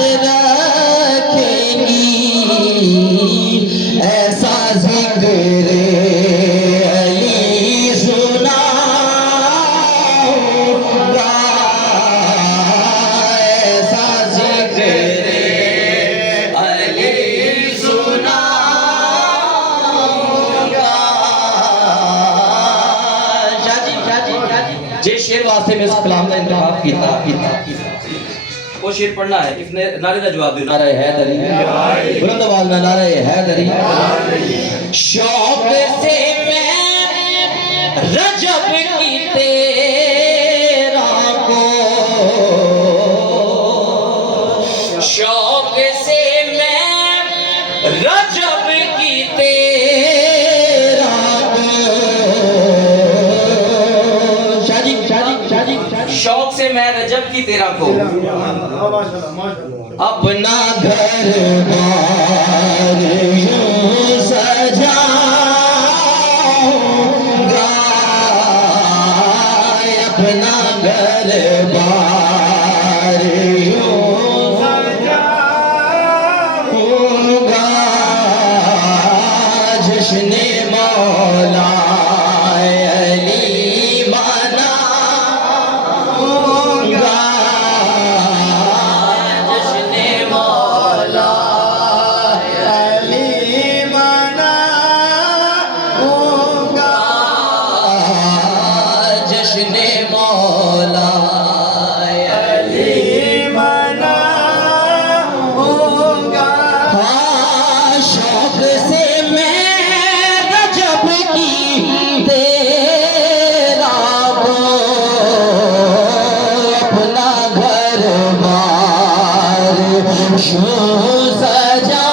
याद रखेंगी ऐसा जिक्र अली सुना होगा, ऐसा जिक्र अली सुना होगा। जे शेर वास्ते में इस कलाम का इंतखाब किया वो शेर पढ़ना है। इसने नारे का जवाब देना। नारे हैदरी, बुलंद आवाज में नारे हैदरी। शौक से मैं रजब की तेरा को, शौक से मैं रजब की तेरा को, शौक से मैं रजब की तेरा को अपना घर बार यूं सजाऊंगा, अपना घर बार यूं सजाऊंगा, जश्न मौला सजा